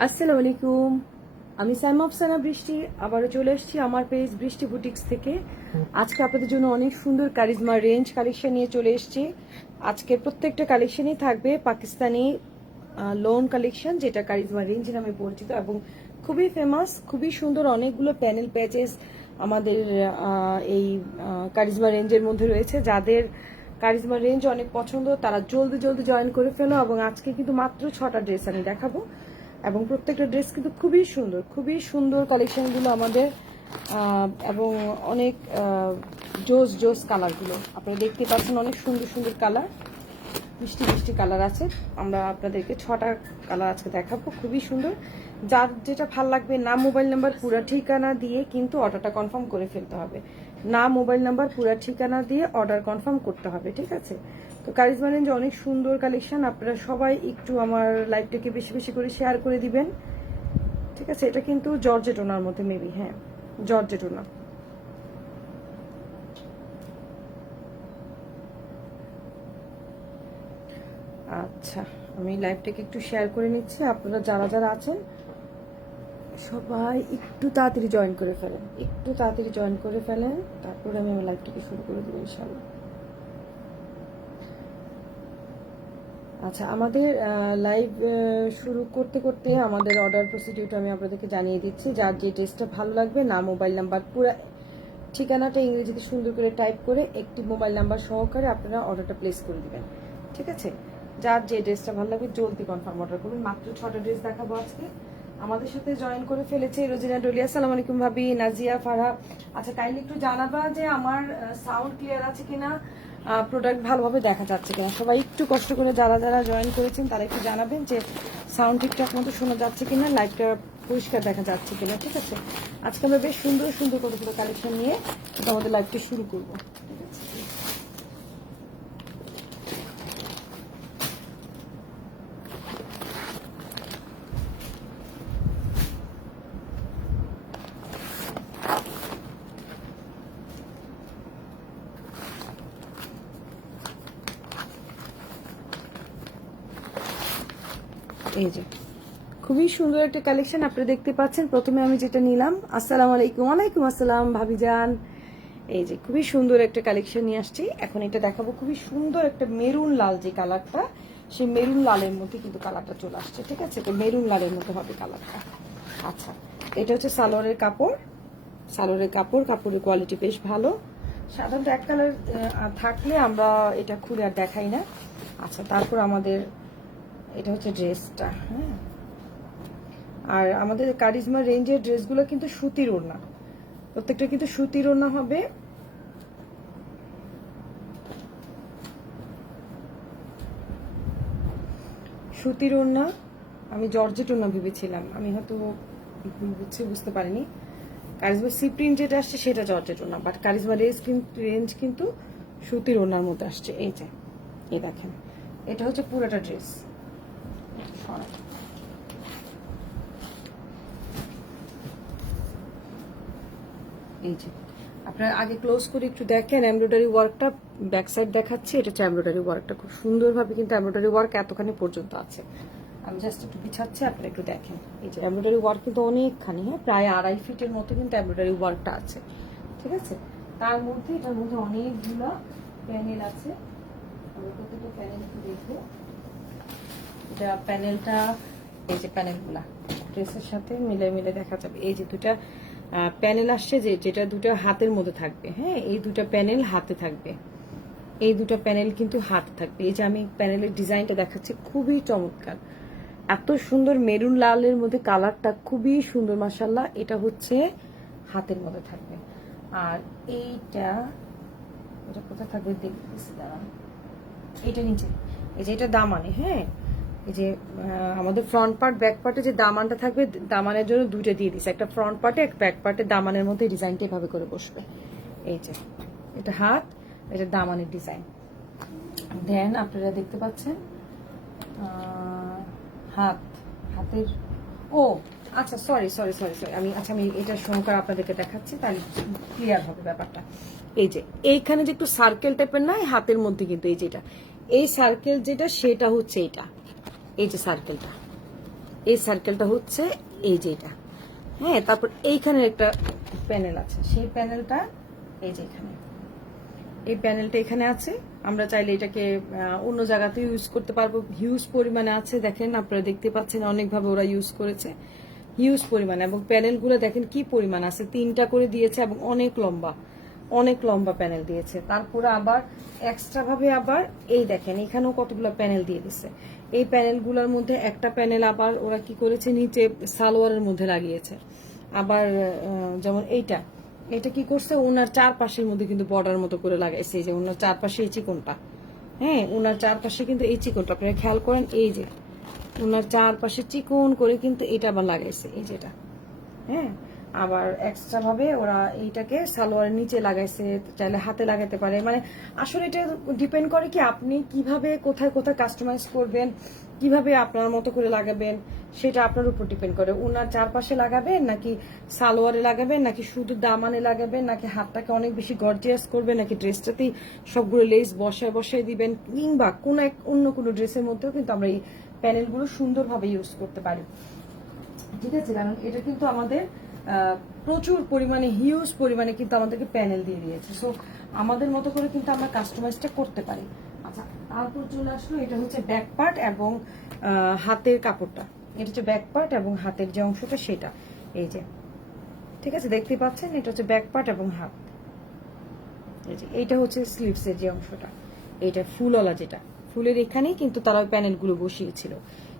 আসসালামু আলাইকুম, আমি সাইমা আফসানা বৃষ্টি আবারও চলে এসেছি আমার পেজ বৃষ্টি বুটিক্স থেকে। আজকে আপনাদের জন্য অনেক সুন্দর কারিজমা রেঞ্জ কালেকশন নিয়ে চলে এসেছি। আজকের প্রত্যেকটা কালেকশনই থাকবে পাকিস্তানি লোন কালেকশন, যেটা কারিজমা রেঞ্জ নামে পরিচিত এবং খুবই ফেমাস, খুবই সুন্দর। অনেকগুলো প্যানেল প্যাচেস আমাদের এই কারিজমা রেঞ্জের মধ্যে রয়েছে। যাদের কারিজমা রেঞ্জ অনেক পছন্দ তারা জলদি জলদি জয়েন করে ফেলো। এবং আজকে কিন্তু মাত্র 6টা ড্রেস আমি দেখাবো এবং প্রত্যেকটা ড্রেস কিন্তু খুবই সুন্দর কালেকশনগুলো আমাদের, এবং অনেক জোস জোস কালারগুলো আপনারা দেখতে পাচ্ছেন। অনেক সুন্দর সুন্দর কালার, মিষ্টি মিষ্টি কালার আছে। আমরা আপনাদেরকে 6টা কালার আজকে দেখাবো, খুবই সুন্দর। যার যেটা ভাল লাগবে নাম, মোবাইল নাম্বার, পুরা ঠিকানা দিয়ে কিন্তু অর্ডারটা কনফার্ম করে ফেলতে হবে। নাম, মোবাইল নাম্বার, পুরা ঠিকানা দিয়ে অর্ডার কনফার্ম করতে হবে, ঠিক আছে? তো কারিজমা রেঞ্জ অনেক সুন্দর কালেকশন। আপনারা সবাই একটু আমার লাইভটাকে বেশি বেশি করে শেয়ার করে দিবেন, ঠিক আছে? এটা কিন্তু জর্জেট ওনার মধ্যে মেবি, হ্যাঁ জর্জেট ওনা। আচ্ছা, আমি লাইভটাকে একটু শেয়ার করে নিচ্ছি। আপনারা যারা যারা আছেন সবাই একটু তাড়াতাড়ি জয়েন করে ফেলেন, তারপরে আমি আমার লাইভটাকে শুরু করে দেবো ইনশাল্লাহ। আচ্ছা, আমাদের লাইভ শুরু করতে করতে আমাদের অর্ডার প্রসিডিউরটা আমি আপনাদেরকে জানিয়ে দিচ্ছি। যার যে ড্রেসটা ভালো লাগবে নাম, মোবাইল নাম্বার, পুরো ঠিকানাটা ইংরেজিতে সুন্দর করে টাইপ করে একটি মোবাইল নাম্বার সহকারে আপনারা অর্ডারটা প্লেস করে দিবেন, ঠিক আছে? যার যে ড্রেসটা ভালো লাগবে জলদি কনফার্ম অর্ডার করুন। মাত্র 6টা ড্রেস দেখাবো আজকে। আমাদের সাথে জয়েন করে ফেলেছে রোজিনা ডলিয়া। আসসালামু আলাইকুম ভাবি। নাজিয়া ফারহা, আচ্ছা কাইন্ডলি একটু জানাবা যে আমার সাউন্ড ক্লিয়ার আছে কিনা, প্রোডাক্ট ভালোভাবে দেখা যাচ্ছে কিনা। সবাই একটু কষ্ট করে যারা যারা জয়েন করেছেন তারা একটু জানাবেন যে সাউন্ড ঠিকঠাক মতো শোনা যাচ্ছে কিনা, লাইভটা পরিষ্কার দেখা যাচ্ছে কিনা, ঠিক আছে? আজকে আমরা বেশ সুন্দর সুন্দর কতগুলো কালেকশন নিয়ে আমাদের লাইভটা শুরু করবো, ঠিক আছে? এই যে খুবই সুন্দর একটা কালেকশন আপনারা দেখতে পাচ্ছেন। প্রথমে আমি যেটা নিলাম, আসসালামু আলাইকুম। ওয়ালাইকুম আসসালাম ভাবি যান। এই যে খুবই সুন্দর একটা কালেকশন নিয়ে আসছি। এখন এটা দেখাবো খুবই সুন্দর একটা মেরুন লাল যে কালারটা, সেই মেরুন লালের মধ্যে কিন্তু কালারটা চলে আসছে, ঠিক আছে? তো মেরুন লালের মধ্যে হবে কালারটা। আচ্ছা, এটা হচ্ছে সালোয়ারের কাপড়। কাপড়ের কোয়ালিটি বেশ ভালো। সাধারণত এক কালার থাকলে আমরা এটা খুলে আর দেখাই না। আচ্ছা, তারপর আমাদের এটা হচ্ছে ড্রেসটা, হ্যাঁ। আর আমাদের কারিজমা রেঞ্জের ড্রেসগুলো কিন্তু সুতির ওড়না, প্রত্যেকটা কিন্তু সুতির ওড়না হবে। সুতির ওড়না, আমি জর্জেট ওড়না ভেবেছিলাম, আমি হয়তো বুঝতে পারিনি। কারিজমা সি প্রিন্ট যেটা আসছে সেটা জর্জেট ওড়না, বাট কারিজমা রেঞ্জ কিন্তু সুতির ওড়নার মধ্যে আসছে। এই যে এই দেখেন, এটা হচ্ছে পুরোটা ড্রেস। এই যে আপনারা আগে ক্লোজ করে একটু দেখেন এমব্রয়ডারি ওয়ার্কটা, ব্যাক সাইড দেখাচ্ছি। এটা হচ্ছে এমব্রয়ডারি ওয়ার্কটা, খুব সুন্দরভাবে কিন্তু এমব্রয়ডারি ওয়ার্ক এতখানি পর্যন্ত আছে। আমি জাস্ট একটু বিছাচ্ছি, আপনারা একটু দেখেন। এই যে এমব্রয়ডারি ওয়ার্ক কিন্তু অনেকখানি, হ্যাঁ, প্রায় 2.5 ফিটের মতো কিন্তু এমব্রয়ডারি ওয়ার্কটা আছে, ঠিক আছে? তার মধ্যে এটার মধ্যে অনেকগুলো প্যানেল আছে। আমরা প্রত্যেকটা প্যানেল একটু দেখবো। এটা প্যানেলটা, এই যে প্যানেলগুলা ড্রেসের সাথে মিলে মিলে দেখা যাবে। এই যে দুটা প্যানেল আসছে, যেটা দুটো হাতের মধ্যে থাকবে, হ্যাঁ, এই দুটো প্যানেল হাতে থাকবে। এই দুটো প্যানেল কিন্তু হাত থাকবে। এই যে আমি প্যানেলের ডিজাইনটা দেখাচ্ছি, খুবই চমৎকার, এত সুন্দর মেরুন লালের মধ্যে কালারটা খুবই সুন্দর মাশাআল্লাহ। এটা হচ্ছে হাতের মধ্যে থাকবে। আর এইটা কোথায় থাকবে দেখতেছি, দাঁড়ান। এইটা নিচে, এই যে এটা দামানে, হ্যাঁ, এই যে আমাদের ফ্রন্ট পার্ট ব্যাক পার্টে যে দামানটা থাকবে, দামানের জন্য দুইটা দিয়ে দিচ্ছে, একটা ফ্রন্ট পার্টে এক ব্যাক পার্টে। দামানের মধ্যে ডিজাইনটা এভাবে করে বসবে। এই যে এটা হাত, এটা দামানের ডিজাইন। দেন আপনারা দেখতে পাচ্ছেন হাতের, ও আচ্ছা সরি আমি এটা সহকারে আপনাদেরকে দেখাচ্ছি, তাহলে ক্লিয়ার হবে ব্যাপারটা। এই যে এইখানে যে একটু সার্কেল টাইপের না, হাতের মধ্যে কিন্তু এই যেটা, এই সার্কেল যেটা সেটা হচ্ছে এইটা, এই যে সার্কেলটা, এই সার্কেলটা হচ্ছে এই যে এটা, হ্যাঁ। তারপর এইখানে একটা প্যানেল আছে, সেই প্যানেলটা এই যে এখানে, এই প্যানেলটা এখানে আছে। আমরা চাইলে এটাকে অন্য জায়গাতে ইউজ করতে পারবো, হিউজ পরিমাণে আছে। দেখেন আপনারা দেখতে পাচ্ছেন অনেকভাবে ওরা ইউজ করেছে, হিউজ পরিমাণে। এবং প্যানেলগুলো দেখেন কি পরিমাণ আছে, 3টা করে দিয়েছে এবং অনেক লম্বা, অনেক লম্বা প্যানেল দিয়েছে। তারপরে আবার এক্সট্রা ভাবে আবার এই দেখেন এখানেও কতগুলো প্যানেল দিয়ে দিচ্ছে। এই প্যানেলগুলোর মধ্যে একটা প্যানেল আবার ওরা কি করেছে, নিচে সালোয়ারের মধ্যে লাগিয়েছে। আবার যেমন এটা কি করছে, ওনার চারপাশের মধ্যে কিন্তু বর্ডার মতো করে লাগাইছে। এই যে ওনার চারপাশে এই চিকনটা, হ্যাঁ, ওনার চারপাশে কিন্তু এই চিকনটা আপনারা খেয়াল করেন, এই যে ওনার চারপাশে চিকন করে কিন্তু এটা আবার লাগাইছে, এই যেটা, হ্যাঁ। আবার এক্সট্রা ভাবে ওরা এইটাকে সালোয়ারের নিচে লাগাইছে, চাইলে হাতে লাগাতে পারে। মানে আসলে এটা ডিপেন্ড করে কি আপনি কিভাবে কোথায় কোথায় কাস্টমাইজ করবেন, কিভাবে আপনার মতো করে লাগাবেন, সেটা আপনার উপর ডিপেন্ড করে। ওনার চারপাশে লাগাবেন নাকি সালোয়ারে লাগাবেন, নাকি শুধু দামানে লাগাবেন, নাকি হাতটাকে অনেক বেশি গর্জিয়াস করবেন, নাকি ড্রেসটাতেই সবগুলো লেস বসায় বসায় দিবেন, কিংবা অন্য কোনো ড্রেসের মধ্যেও কিন্তু আমরা এই প্যানেলগুলো সুন্দরভাবে ইউজ করতে পারি। ঠিক আছে, কারণ এটা কিন্তু আমাদের প্রচুর পরিমাণে, হিউজ পরিমাণে কিন্তু আমাদেরকে প্যানেল দিয়ে দিয়েছে। সো আমাদের মতো করে কিন্তু আমরা কাস্টমাইজটা করতে পারি। আচ্ছা, তারপর চলে আসলো, এটা হচ্ছে ব্যাক পার্ট এবং হাতের কাপড়টা। এটা হচ্ছে ব্যাক পার্ট এবং হাতের যে অংশটা সেটা, এই যে, ঠিক আছে, দেখতে পাচ্ছেন, এটা হচ্ছে ব্যাক পার্ট এবং হাত। এই যে এইটা হচ্ছে স্লিভসের যে অংশটা, এইটা ফুলওয়ালা, যেটা ফুলের এখানেই কিন্তু তারা ওই প্যানেলগুলো বসিয়েছিল।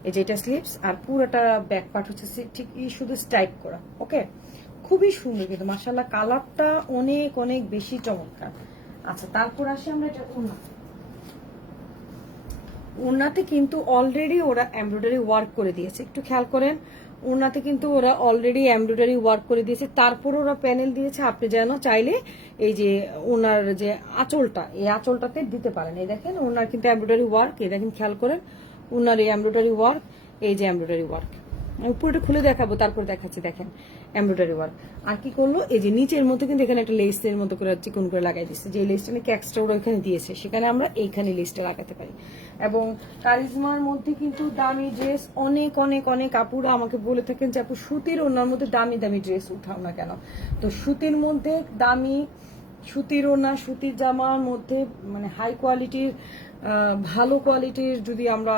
এই যে এটা স্লিভস, আর পুরোটা ব্যাক পার্ট হচ্ছে ঠিক শুধু স্ট্রাইপ করা। ওকে, খুবই সুন্দর কিন্তু মাশাআল্লাহ, কালারটা অনেক অনেক বেশি চমৎকার। আচ্ছা, তারপর আসি আমরা এটা ওড়নাতে কিন্তু অলরেডি ওরা এমব্রয়ডারি ওয়ার্ক করে দিয়েছে, একটু খেয়াল করেন। ওড়নাতে কিন্তু ওরা অলরেডি এমব্রয়ডারি ওয়ার্ক করে দিয়েছে, তারপর ওরা প্যানেল দিয়েছে। আপনি যেন চাইলে এই যে ওনার যে আঁচলটা, এই আঁচলটাতে দিতে পারেন। এই দেখেন ওনার কিন্তু এমব্রয়ডারি ওয়ার্ক, এই দেখেন খেয়াল করেন ওনার এই এমব্রয়ডারি ওয়ার্ক, এই যে এমব্রয়ডারি ওয়ার্ক। উপরটা খুলে দেখাবো, তারপর দেখাচ্ছি। দেখেন এমব্রয়ডারি ওয়ার্ক। আর কি করলো, এই যে নিচের মধ্যে কিন্তু এখানে একটা লেসের মতো করে চিকন করে লাগাই দিচ্ছে, যে লেসটা নাকি এক্সট্রা ওরা ওখানে দিয়েছে, সেখানে আমরা এইখানে লেসটা লাগাতে পারি। এবং কারিজমার মধ্যে কিন্তু দামি ড্রেস অনেক অনেক অনেক আপুরা আমাকে বলে থাকেন যে আপু সুতির ওনার মধ্যে দামি দামি ড্রেস উঠাও না কেন। তো সুতির মধ্যে দামি সুতির ওনা, সুতির জামার মধ্যে মানে হাই কোয়ালিটির, ভালো কোয়ালিটির যদি আমরা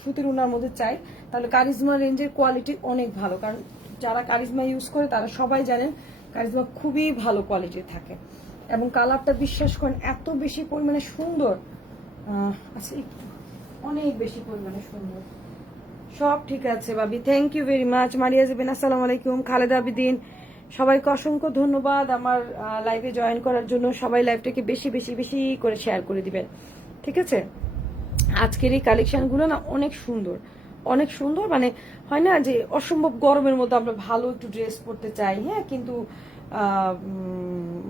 সুতির ওনার মধ্যে চাই, তাহলে কারিজমা রেঞ্জের কোয়ালিটি অনেক ভালো। কারণ যারা কারিজমা ইউজ করে তারা সবাই জানেন কারিজমা খুবই ভালো কোয়ালিটির থাকে। এবং কালারটা বিশ্বাস করেন এত বেশি পরিমাণে সুন্দর, আচ্ছা অনেক বেশি পরিমাণে সুন্দর। সব ঠিক আছে ভাবি, thank you very much. Maria Zebin, আসসালামু আলাইকুম। খালেদা আবিদিন, সবাইকে অসংখ্য ধন্যবাদ আমার লাইভে জয়েন করার জন্য। সবাই লাইভটাকে বেশি বেশি বেশি করে শেয়ার করে দিবেন, ঠিক আছে। আজকের এই কালেকশনগুলো না অনেক সুন্দর, অনেক সুন্দর। মানে হয় না যে অসম্ভব গরমের মধ্যে আমরা ভালো একটু ড্রেস পরতে চাই, হ্যাঁ, কিন্তু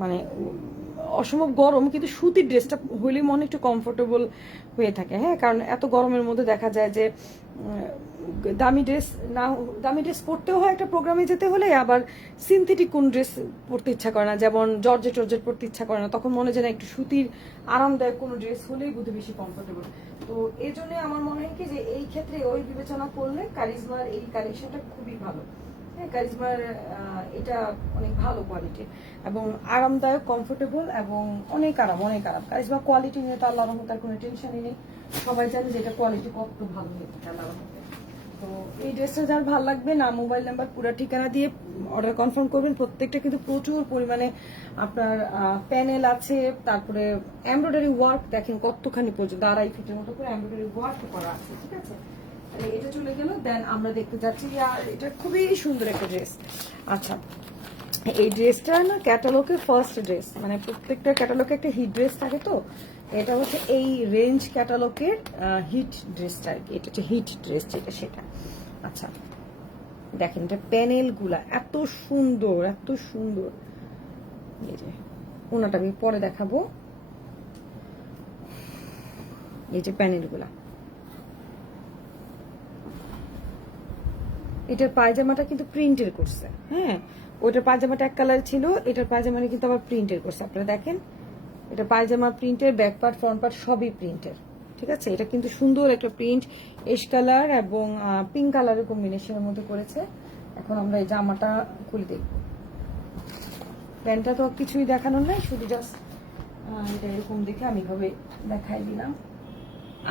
মানে অসম্ভব গরম, কিন্তু সুতির ড্রেসটা হইলে মনে একটু কমফোর্টেবল হয়ে থাকে, হ্যাঁ। কারণ এত গরমের মধ্যে দেখা যায় যে দামি ড্রেস না, দামি ড্রেস পরতেও হয় একটা প্রোগ্রামে যেতে হলে, আবার সিনথেটিক কোন ড্রেস পরতে ইচ্ছা করে না, যেমন জর্জেট টর্জেট পরতে ইচ্ছা করে না, তখন মনে হয় না একটু সুতির আরামদায়ক কোনো ড্রেস হলেই বোধহয় বেশি কমফোর্টেবল। তো এই জন্য আমার মনে হয় কি যে এই ক্ষেত্রে ওই বিবেচনা করলে কারিজমার এই কালেকশনটা খুবই ভালো, হ্যাঁ। কারিজমার এটা অনেক ভালো কোয়ালিটি এবং আরামদায়ক, কমফোর্টেবল এবং অনেক আরাম, অনেক আরাম। কারিজমা কোয়ালিটি নিয়ে তো আল্লাহর রহমতে কোনো টেনশনই নেই, সবাই জানে যে এটা কোয়ালিটি কত ভালো হয়ে থাকে আল্লাহর রহমতে। তো এই ড্রেসটা যার ভালো লাগবে, নাম, মোবাইল নাম্বার, পুরো ঠিকানা দিয়ে অর্ডার কনফার্ম করবেন। প্রত্যেকটা কিন্তু প্রচুর পরিমাণে আপনার প্যানেল আছে, তারপরে এমব্রয়ডারি ওয়ার্ক দেখেন কতখানি পর্যন্ত, 2.5 ফিটের মতো করে এমব্রয়ডারি ওয়ার্ক করা আছে, ঠিক আছে। এটা চলে গেল, দেন আমরা দেখতে যাচ্ছি। আর এটা খুবই সুন্দর একটা ড্রেস। আচ্ছা, এই ড্রেসটা না ক্যাটালগের ফার্স্ট ড্রেস, মানে প্রত্যেকটা ক্যাটালগে একটা হিট ড্রেস থাকে, তো এটা হচ্ছে এই রেঞ্জ ক্যাটালগের হিট ড্রেসটা আর কি। এটা হচ্ছে হিট ড্রেস যেটা, সেটা। আচ্ছা দেখেন এটা প্যানেলগুলা এত সুন্দর, এত সুন্দর। এই যে ওনাটা আমি পরে দেখাবো, এই যে প্যানেলগুলা। এটার পায়জামাটা কিন্তু প্রিন্টের করছে, হ্যাঁ। ওইটার পায়জামাটা এক কালার ছিল, এটার পায়জামাটা কিন্তু আবার প্রিন্টের করছে। আপনারা দেখেন এটা পায়জামা প্রিন্টের, ব্যাক পার্ট, ফ্রন্ট পার্ট সবই প্রিন্টের, ঠিক আছে, এটা কিন্তু সুন্দর একটা প্রিন্ট, এশ কালার এবং পিঙ্ক কালারের কম্বিনেশনের মধ্যে করেছে। এখন আমরা এই জামাটা খুলে দেখব। প্যান্টটা তো কিছুই দেখানোর নাই, শুধু জাস্ট এটা এরকম দেখে আমি এভাবে দেখাই দিলাম।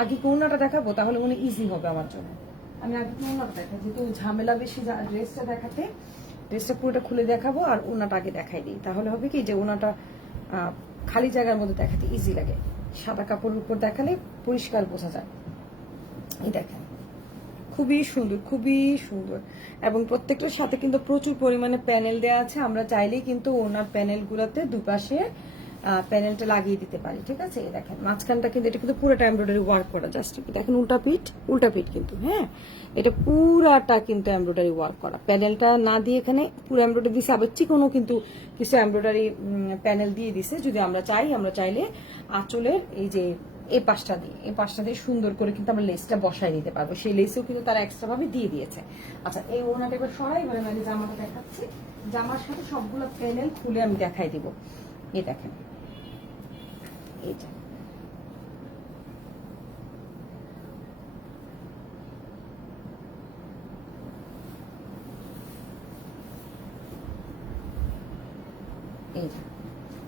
আগে কোনাটা দেখাবো তাহলে মনে ইজি হবে আমার জন্য। আমি আগে কোনাটা দেখাই, যেহেতু ঝামেলা বেশি ড্রেসটা দেখাতে, ড্রেসটা পুরোটা খুলে দেখাবো আর ওনাটা আগে দেখাই দিই। তাহলে হবে কি যে ওনাটা খালি জায়গার মধ্যে দেখাতে ইজি লাগে, সাদা কাপড়ের উপর দেখালে পরিষ্কার বোঝা যায়। এই দেখেন, খুবই সুন্দর, খুবই সুন্দর। এবং প্রত্যেকটার সাথে কিন্তু প্রচুর পরিমাণে প্যানেল দেওয়া আছে। আমরা চাইলেই কিন্তু ওনার প্যানেলগুলোতে দুপাশে প্যানেলটা লাগিয়ে দিতে পারি। ঠিক আছে, এই দেখেন মাঝখানটা কিন্তু এটা কিন্তু পুরোটা এমব্রয়ডারি ওয়ার্ক করা। জাস্ট দেখেন উল্টা পিঠ কিন্তু, হ্যাঁ এটা পুরাটা কিন্তু এমব্রয়ডারি ওয়ার্ক করা। প্যানেলটা না দিয়ে এখানে পুরো এমব্রয়ডারি দিছে, আবার চিকনও কিন্তু কিছু এমব্রয়ডারি প্যানেল দিয়ে দিছে। যদি আমরা চাইলে আঁচলের এই যে এই পাশটা দিয়ে সুন্দর করে কিন্তু আমরা লেসটা বসায় দিতে পারবো। সেই লেসও কিন্তু তারা এক্সট্রা ভাবে দিয়ে দিয়েছে। আচ্ছা, এই ওনাটা এবার সরাই, এবার আমি জামাটা দেখাচ্ছি। জামার সাথে সবগুলো প্যানেল খুলে আমি দেখাই দিব। এই দেখেন, এইটা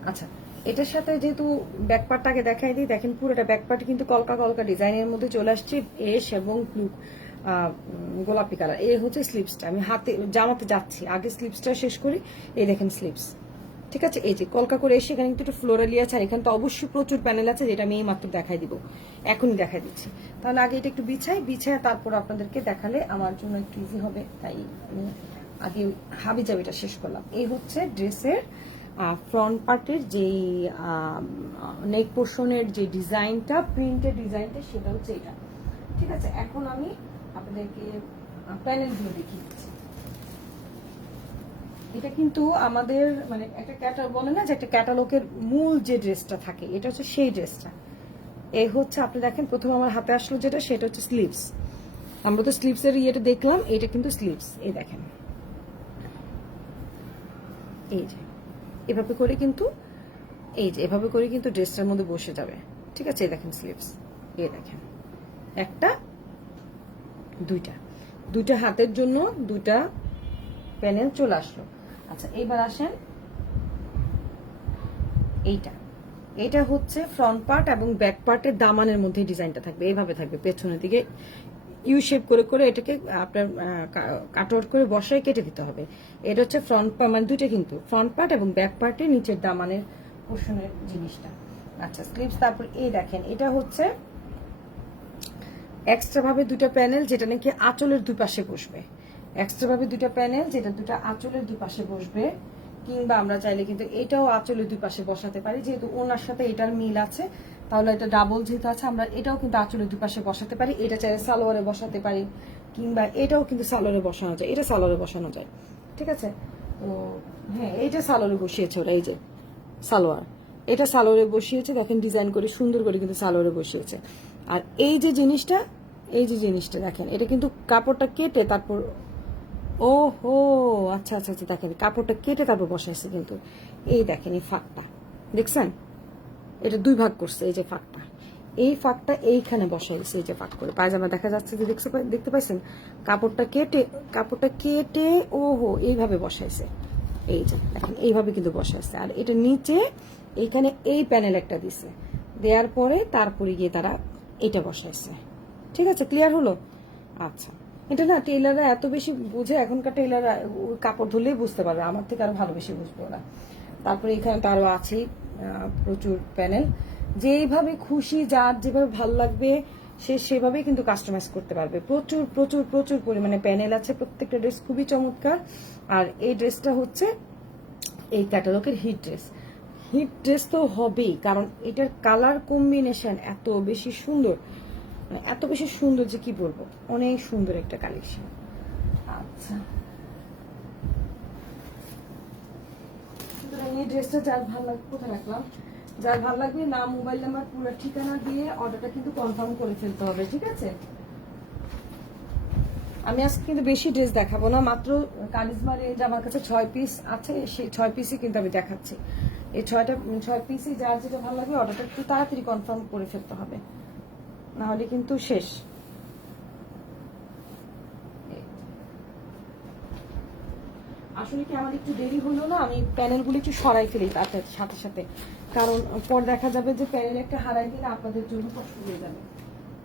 আচ্ছা, এটার সাথে যেহেতু ব্যাকপার্টটাকে দেখাই দিই, দেখেন পুরোটা ব্যাকপার্ট কিন্তু কলকা কলকা ডিজাইনের মধ্যে চলে আসছে, এশ এবং ব্লু গোলাপি কালার। এই হচ্ছে স্লিপসটা। আমি হাতে জামাতে যাচ্ছি, আগে স্লিপসটা শেষ করি। এই দেখেন স্লিপস, ঠিক আছে। এই যে কলকা করে এসে এখানে কিন্তু একটু ফ্লোরালি আছে, আর এখানে তো অবশ্যই প্রচুর প্যানেল আছে, যেটা আমি এই মাত্র দেখাই দিব, এখনই দেখাই দিচ্ছি। তাহলে আগে এটা একটু বিছাই তারপর আপনাদেরকে দেখালে আমার জন্য একটু ইজি হবে, তাই আমি আগে হাবি জাবিটা শেষ করলাম। এই হচ্ছে ড্রেসের ফ্রন্ট পার্টের যেই নেক পোর্শনের যে ডিজাইনটা, প্রিন্টের ডিজাইনটা, সেটা হচ্ছে এটা। ঠিক আছে, এখন আমি আপনাদেরকে প্যানেলগুলো দেখিয়ে দিচ্ছি। এটা কিন্তু আমাদের মানে একটা ক্যাটালগ বলে না, যে একটা ক্যাটালগের মূল যে ড্রেসটা থাকে, এটা হচ্ছে সেই ড্রেসটা। এই হচ্ছে আপনি দেখেন, প্রথম আমার হাতে আসলো যেটা, সেটা হচ্ছে স্লিভস। আমরা তো স্লিভসের ইয়েটা দেখলাম, এটা কিন্তু স্লিভস। এই দেখেন, এই যে এভাবে করে কিন্তু, এভাবে করে কিন্তু ড্রেসটার মধ্যে বসে যাবে। ঠিক আছে, এই দেখেন স্লিভস। এই দেখেন, একটা দুইটা হাতের জন্য দুইটা প্যানেল চলে আসলো। আচ্ছা, এইবার আসেন, এইটা হচ্ছে ফ্রন্ট পার্ট এবং ব্যাক পার্টের দামানের মধ্যে ডিজাইনটা থাকবে, এইভাবে থাকবে পেছনের দিকে ইউ শেপ করে করে এটাকে আপনার কাটআউট করে বসায় কেটে দিতে হবে। এটা হচ্ছে ফ্রন্ট পার্ট, মানে দুইটা কিন্তু ফ্রন্ট পার্ট এবং ব্যাক পার্টের নিচের দামানের পোর্শনের জিনিসটা। আচ্ছা, স্লিভস। তারপর এই দেখেন, এটা হচ্ছে এক্সট্রা ভাবে দুটো প্যানেল, যেটা নাকি আঁচলের দুই পাশে বসবে। এক্সট্রা ভাবে দুটো প্যানেল, যেটা দুটো আঁচলের দুই পাশে বসবে। কিংবা আমরা চাইলে কিন্তু এটাও আঁচলের দুই পাশে বসাতে পারি, যেহেতু ওনার সাথে এটার মিল আছে, তাহলে এটা ডাবল যেহেতু আছে, আমরা এটাও কিন্তু আঁচলের দুই পাশে বসাতে পারি। এটা চাইলে সালোয়ারে বসাতে পারি, কিংবা এটাও কিন্তু সালোয়ারে বসানো যায়, এটা সালোয়ারে বসানো যায়। ঠিক আছে, তো হ্যাঁ, এইটা সালোয়ারে বসিয়েছে ওরা, এই যে সালোয়ার, এটা সালোয়ারে বসিয়েছে। দেখেন ডিজাইন করে সুন্দর করে কিন্তু সালোয়ারে বসিয়েছে। আর এই যে জিনিসটা দেখেন, এটা কিন্তু কাপড়টা কেটে তারপর, ও হো আচ্ছা, দেখেন কাপড়টা কেটে তারপর বসাইছে কিন্তু। এই দেখেন এই ফাঁকটা দেখছেন, এটা দুই ভাগ করছে। এই যে ফাঁকটা, এই ফাঁকটা এইখানে বসাইছে, এই যে ফাঁক করে পায়জামা দেখা যাচ্ছে যে দেখতে পাইছেন, কাপড়টা কেটে ও হো এইভাবে বসাইছে। এই যে দেখেন এইভাবে কিন্তু বসাইছে। আর এটা নিচে এইখানে এই প্যানেল একটা দিছে, দেওয়ার পরে তারপরে গিয়ে তারা এটা বসাইছে। ঠিক আছে, ক্লিয়ার হলো? আচ্ছা, এটা না টেইলাররা এত বেশি বুঝে, এখনকার টেইলাররা কাপড় ধরলেই বুঝতে পারবে, আমার থেকে আরো ভালো বেশি বুঝবে ওরা। তারপরে এখানে তো আরো আছেই প্রচুর প্যানেল, যেইভাবে খুশি যার যেভাবে ভালো লাগবে সে সেভাবেই কিন্তু কাস্টমাইজ করতে পারবে। প্রচুর প্রচুর প্রচুর পরিমাণে প্যানেল আছে, প্রত্যেকটা ড্রেস খুবই চমৎকার। আর এই ড্রেসটা হচ্ছে এই ক্যাটালগের হিট ড্রেস তো হবেই, কারণ এটার কালার কম্বিনেশন এত বেশি সুন্দর যে কি বলবো, অনেক সুন্দর একটা কালেকশন। আচ্ছা, এই ড্রেসটা যার ভালো লাগবে, কোথায় রাখলাম, যার ভালো লাগবে নাম, মোবাইল নাম্বার, পুরো ঠিকানা দিয়ে অর্ডারটা কিন্তু কনফার্ম করে ফেলতে হবে। ঠিক আছে, আমি আজকে কিন্তু বেশি ড্রেস দেখাবো না, মাত্র কারিজমা রেঞ্জ আমার কাছে 6 পিস আছে, সেই 6 পিসই কিন্তু আমি দেখাচ্ছি। এই 6 পিসই যার যেটা ভালো লাগবে অর্ডারটা একটু তাড়াতাড়ি কনফার্ম করে ফেলতে হবে। না হলে কিন্তু শেষ। আসলে কি আমার একটু দেরি হলো না, আমি প্যানেলগুলো একটু সরাই ফেলি তার সাথে সাথে, কারণ পর দেখা যাবে যে প্যানেল একটা হারাই দিলে আপনাদের জন্য কষ্ট হয়ে যাবে।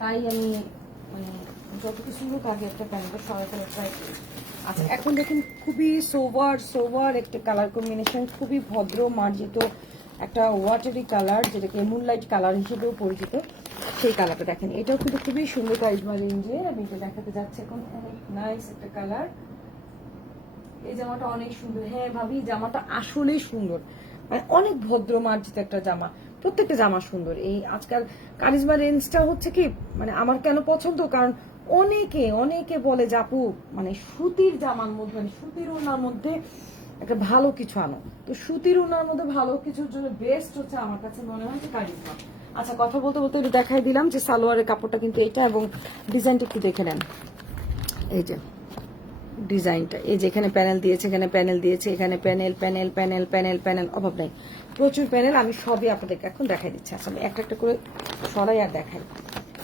তাই আমি মানে যত কিছু হোক আগে একটা প্যানেলটা সরাই ফেলে ট্রাই করি। আচ্ছা, এখন দেখুন খুবই সোভার একটা কালার কম্বিনেশন, খুবই ভদ্র মার্জিত একটা ওয়াটারি কালার, যেটাকে মুনলাইট কালার হিসেবেও পরিচিত। সেই কালারটা দেখেন, এটাও কিন্তু খুবই সুন্দর কারিজমা রেঞ্জে। আমি এটা দেখাতে যাচ্ছি এখন, অনেক নাইস একটা কালার। এই জামাটা অনেক সুন্দর। হ্যাঁ ভাবি, জামাটা আসলেই সুন্দর, মানে অনেক ভদ্র মার্জিত একটা জামা। প্রত্যেকটা জামা সুন্দর। এই আজকাল কারিজমা রেঞ্জটা হচ্ছে কি, মানে আমার কেন পছন্দ, কারণ অনেকে বলে যে আপু মানে সুতির জামার মধ্যে, মানে সুতির ওনার মধ্যে একটা ভালো কিছু আনো। তো সুতির ওনার মধ্যে ভালো কিছুর জন্য বেস্ট হচ্ছে আমার কাছে মনে হয় যে কারিজমা। আচ্ছা, কথা বলতে বলতে একটু দেখাই দিলাম যে সালোয়ারের কাপড়টা কিন্তু এটা, এবং ডিজাইনটা একটু দেখে নেন। এই যে ডিজাইনটা, এই যে এখানে প্যানেল দিয়েছে, এখানে প্যানেল দিয়েছে, এখানে panel panel panel panel panel, অভাব নাই, প্রচুর প্যানেল। আমি সবই আপনাদেরকে এখন দেখাই দিচ্ছি। আচ্ছা, আমি একটা একটা করে সরাই আর দেখাই।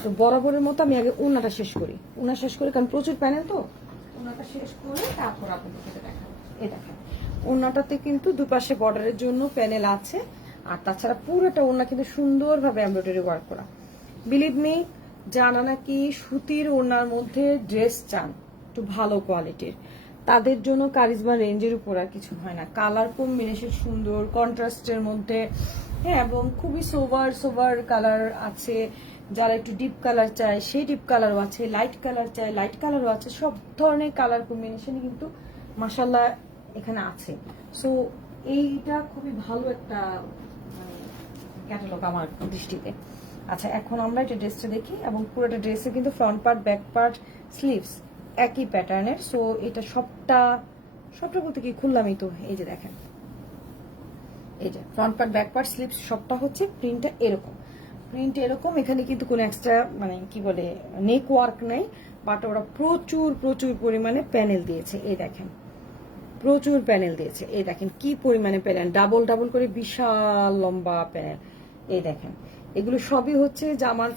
তো বরাবরের মতো আমি আগে ওনাটা শেষ করি, কারণ প্রচুর প্যানেল, তো ওনাটা শেষ করে তারপর আপনাদেরকে দেখাবো। এই দেখেন, ওনাটাতে কিন্তু দুপাশে বর্ডারের জন্য প্যানেল আছে, আর তাছাড়া পুরোটা ওনা কিন্তু সুন্দরভাবে এমব্রয়ডারি ওয়ার্ক করা। বিলিভ মি, যারা নাকি সুতির ওনার মধ্যে ড্রেস চান একটু ভালো কোয়ালিটির, তাদের জন্য কারিজমা রেঞ্জের উপর আর কিছু হয় না। কালার কম্বিনেশন সুন্দর, কন্ট্রাস্টের মধ্যে, হ্যাঁ, এবং খুবই সোভার কালার আছে। যারা একটু ডিপ কালার চায় সেই ডিপ কালারও আছে, লাইট কালার চায় লাইট কালারও আছে, সব ধরনের কালার কম্বিনেশনই কিন্তু মাশাল্লাহ এখানে আছে। সো এইটা খুবই ভালো একটা ক্যাটালগ আমার দৃষ্টিতে। আচ্ছা, এখন আমরা এটা ড্রেসটা দেখি, এবং পুরোটা ড্রেসে কিন্তু front part, back part, sleeves একই প্যাটার্নের। সো এটা সবটা বলতে কি খুললামই তো। এই যে দেখেন, এই যে front part, back part, sleeves সবটা হচ্ছে প্রিন্টটা এরকম। এখানে কিন্তু কোনো এক্সট্রা মানে কি বলে নেক ওয়ার্ক নেই, বাট ওরা প্রচুর পরিমাণে প্যানেল দিয়েছে। এই দেখেন, প্রচুর প্যানেল দিয়েছে। এই দেখেন কি পরিমাণে প্যানেল, ডাবল করে বিশাল লম্বা প্যানেল। এই দেখেন, এগুলো সবই হচ্ছে জামার,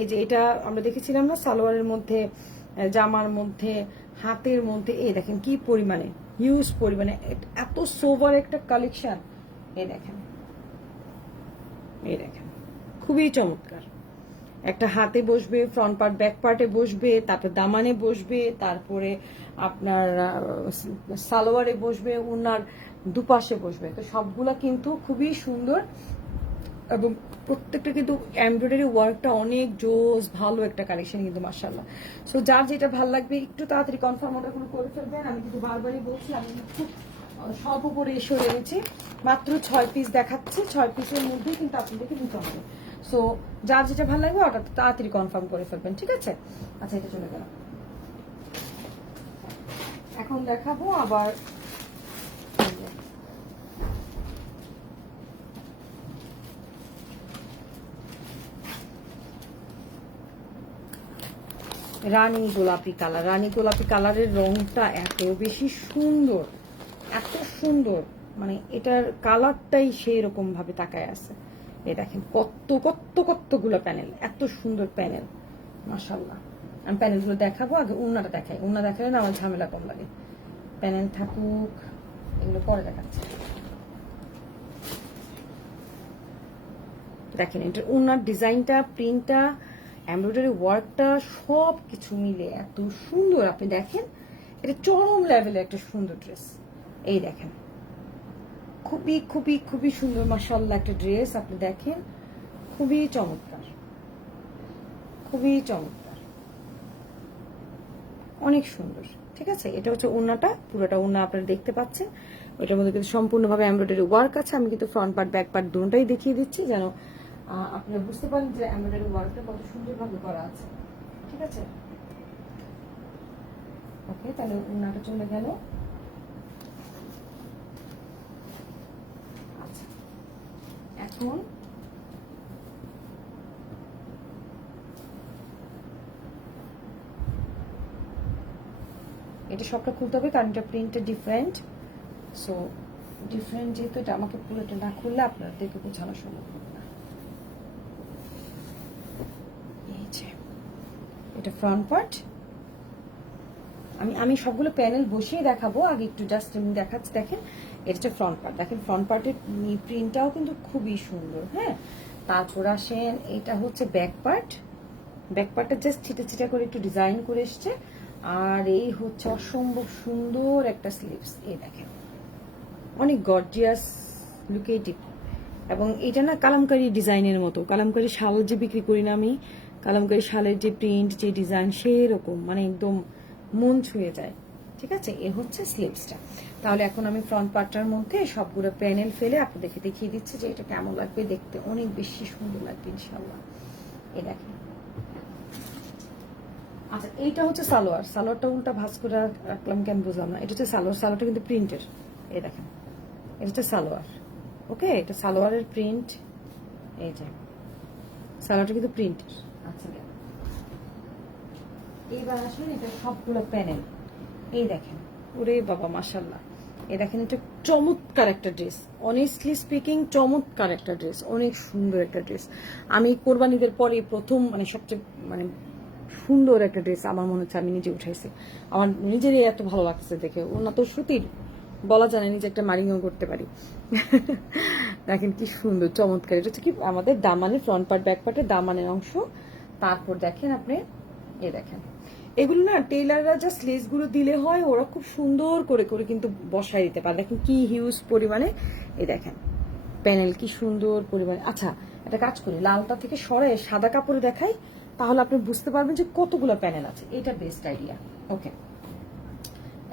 এই যে এটা আমরা দেখেছিলাম না সালোয়ারের মধ্যে, জামার মধ্যে, হাতের মধ্যে। এই দেখেন কি পরিমাণে, হিউজ পরিমাণে, এত সোভার একটা কালেকশন। এই দেখেন খুবই চমৎকার। একটা হাতে বসবে, ফ্রন্ট পার্ট ব্যাক পার্টে বসবে, তারপর দামানে বসবে, তারপরে আপনার সালোয়ারে বসবে, ওনার দুপাশে বসবে। তো সবগুলা কিন্তু খুবই সুন্দর, এবং প্রত্যেকটা কিন্তু এমব্রয়ডারি ওয়ার্কটা অনেক জোস, ভালো একটা কালেকশন কিন্তু মাশাআল্লাহ। সো যার যেটা ভালো লাগবে একটু তাড়াতাড়ি কনফার্ম অর্ডার করে ফেলবেন। আমি কিন্তু বারবারই বলছি, আমি খুব স্বল্প করে এসে এনেছি, মাত্র 6 পিস দেখাচ্ছি, 6 পিসের মধ্যেই কিন্তু আপনাদেরকে নিতে হবে। সো যার যেটা ভালো লাগবে অর্ডার তাড়াতাড়ি কনফার্ম করে ফেলবেন, ঠিক আছে? আচ্ছা, এটা চলে গেল। এখন দেখাবো আবার রানী গোলাপি কালারের রংটা এত বেশি সুন্দর, মানে এটার কালারটাই সেই রকম ভাবে তাকায় আছে। এই দেখেন কতগুলো প্যানেল, এত সুন্দর প্যানেল মাশাআল্লাহ। আমি প্যানেলগুলো দেখাবো, আগে উন্নাটা দেখাই। উন্না দেখালে না আমার ঝামেলা কম লাগে, প্যানেল থাকুক, এগুলো পরে দেখাচ্ছি। দেখেন, এটা উন্নার ডিজাইনটা, প্রিন্টটা, এমব্রয়ডারি ওয়ার্কটা সব কিছু মিলে এত সুন্দর। আপনি দেখেন, এটা চরম লেভেলে একটা সুন্দর ড্রেস। এই দেখেন, খুবই সুন্দর মাশাআল্লাহ একটা ড্রেস। আপনি দেখেন, খুবই চমৎকার, অনেক সুন্দর। ঠিক আছে, এটা হচ্ছে ওড়নাটা, পুরোটা ওড়না আপনারা দেখতে পাচ্ছেন। ওইটার মধ্যে কিন্তু সম্পূর্ণভাবে এমব্রয়ডারি ওয়ার্ক আছে। আমি কিন্তু ফ্রন্ট পার্ট ব্যাক পার্ট দুটোটাই দেখিয়ে দিচ্ছি, যেন আপনারা বুঝতে পারেন যে এমব্রয়ডারি ওয়ার্কটা কত সুন্দরভাবে করা আছে। ঠিক আছে, ওকে, তাহলে ওড়নাটা চলে গেল। আচ্ছা, এখন এটা সবটা খুলতে হবে, কারণ এটা প্রিন্টটা ডিফারেন্ট। সো ডিফারেন্ট যেহেতু, এটা আমাকে পুরোটা না খুললে আপনাদেরকে বোঝানো সম্ভব হবে না। এই যে এটা ফ্রন্ট পার্ট। আমি সবগুলো প্যানেল বসিয়ে দেখাবো, আগে একটু জাস্ট আমি দেখাচ্ছি। দেখেন এটা হচ্ছে ফ্রন্ট পার্ট, দেখেন ফ্রন্ট পার্টের প্রিন্টটাও কিন্তু খুবই সুন্দর। হ্যাঁ, তারপর আসেন এটা হচ্ছে ব্যাক পার্ট। ব্যাক পার্টটা জাস্ট ছিটা ছিটা করে একটু ডিজাইন করে এসছে। আর এই হচ্ছে অসম্ভব সুন্দর একটা স্লিভস, এই দেখেন অনেক গর্জিয়াস লুকেটিভ। এবং এটা না কালামকারী ডিজাইনের মতো, কালামকারী শাল যে বিক্রি করি না আমি, কালামকারী শালের যে প্রিন্ট যে ডিজাইন সেরকম, মানে একদম মন ছুঁয়ে যায়। ঠিক আছে, এ হচ্ছে স্লিভসটা। তাহলে এখন আমি ফ্রন্ট পার্টটার মধ্যে সবগুলো প্যানেল ফেলে আপনাদেরকে দেখিয়ে দিচ্ছি যে এটা কেমন লাগবে দেখতে, অনেক বেশি সুন্দর লাগবে ইনশাআল্লাহ। এই দেখেন। আচ্ছা, এইটা হচ্ছে সালোয়ার। সালোয়ারটা উল্টা ভাঁজ করে রাখলাম কেন বুঝলাম না। এটা হচ্ছে সালোয়ার, সালোয়ারটা কিন্তু প্রিন্টের। এই দেখেন এটা হচ্ছে সালোয়ার। ওকে, এটা সালোয়ারের প্রিন্ট। এই যে সালোয়ারটা কিন্তু প্রিন্টের। আচ্ছা, এইবার আসেন এটা সবগুলো প্যানেল। এই দেখেন, ওরে বাবা মাশাআল্লাহ। এই দেখেন, এটা চমৎকার একটা ড্রেস, অনেস্টলি স্পিকিং চমৎকার একটা ড্রেস, অনেক সুন্দর একটা ড্রেস। আমি কোরবানিদের পরে প্রথম মানে সবচেয়ে মানে সুন্দর একটা ড্রেস আমার মনে হচ্ছে আমি নিজে উঠাইছি। আমার নিজেরই এত ভালো লাগছে দেখে। ওনা তো সুতির, বলা যায় না নিজে একটা মারিংও করতে পারি। দেখেন কি সুন্দর চমৎকার। এটা হচ্ছে কি আমাদের দামানের ফ্রন্ট পার্ট, ব্যাক পার্টের দামানের অংশ। তারপর দেখেন আপনি, এই দেখেন এগুলো না টেইলাররা জাস্ট লেস গুলো দিলে হয়, ওরা খুব সুন্দর করে করে কিন্তু বসায় দিতে পারে। দেখেন কি হিউজ পরিমাণে, এই দেখেন প্যানেল কি সুন্দর পরিমাণে। আচ্ছা, একটা কাজ করি, লালটা থেকে সরাই সাদা কাপড়ে দেখাই, তাহলে আপনি বুঝতে পারবেন যে কতগুলো প্যানেল আছে। এটা বেস্ট আইডিয়া। ওকে,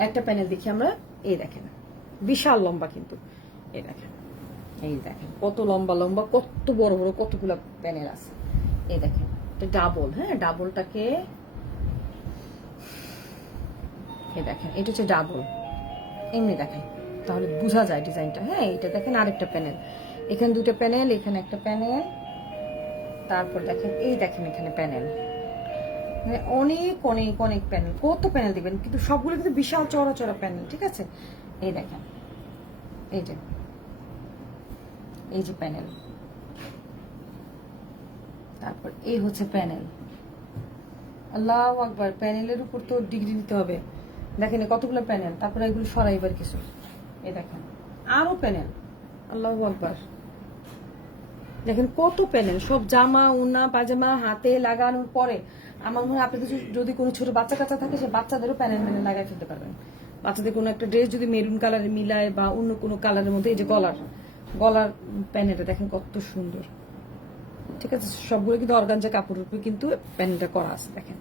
একটা প্যানেল দেখি আমরা। এই দেখেন বিশাল লম্বা কিন্তু, এই দেখেন, এই দেখেন কত লম্বা লম্বা, কত বড় বড় কতগুলো প্যানেল আছে। এই দেখেন এটা ডাবল। হ্যাঁ, ডাবলটাকে এই দেখেন, এটা হচ্ছে ডাবল। এমনি দেখেন তাহলে বোঝা যায় ডিজাইনটা। হ্যাঁ, এটা দেখেন আরেকটা প্যানেল, এখানে দুটো প্যানেল, এখানে একটা প্যানেল, তারপর দেখেন এই দেখেন এখানে প্যানেল, মানে অনেক অনেক অনেক প্যানেল। কত প্যানেল দিবেন, কিন্তু সবগুলো কিন্তু বিশাল চড়া চড়া প্যানেল। ঠিক আছে, এই দেখেন, এই যে এই যে প্যানেল, তারপর এই হচ্ছে প্যানেল। আল্লাহু আকবার, প্যানেলের উপর তো ডিগ্রি দিতে হবে। দেখেন কতগুলো প্যানেল, তারপরে এগুলো সরাইবার কিছু। এই দেখেন আরো প্যানেল, আল্লাহু আকবার। দেখেন কত প্যানেল, সব জামা উন্না পাজামা হাতে লাগানোর পরে আমার মনে হয় আপনাদের যদি কোনো ছোট বাচ্চা কাচ্চা থাকে, সে বাচ্চাদেরও প্যানেল ম্যানেল লাগাই ফেলতে পারবেন। বাচ্চাদের কোনো একটা ড্রেস যদি মেরুন কালারে মিলায় বা অন্য কোনো কালারের মধ্যে, এই যে গলার প্যানেলটা দেখেন কত সুন্দর। ঠিক আছে, সবগুলো কিন্তু অর্গানজা কাপড়ের উপর কিন্তু প্যানেলটা করা আছে। দেখেন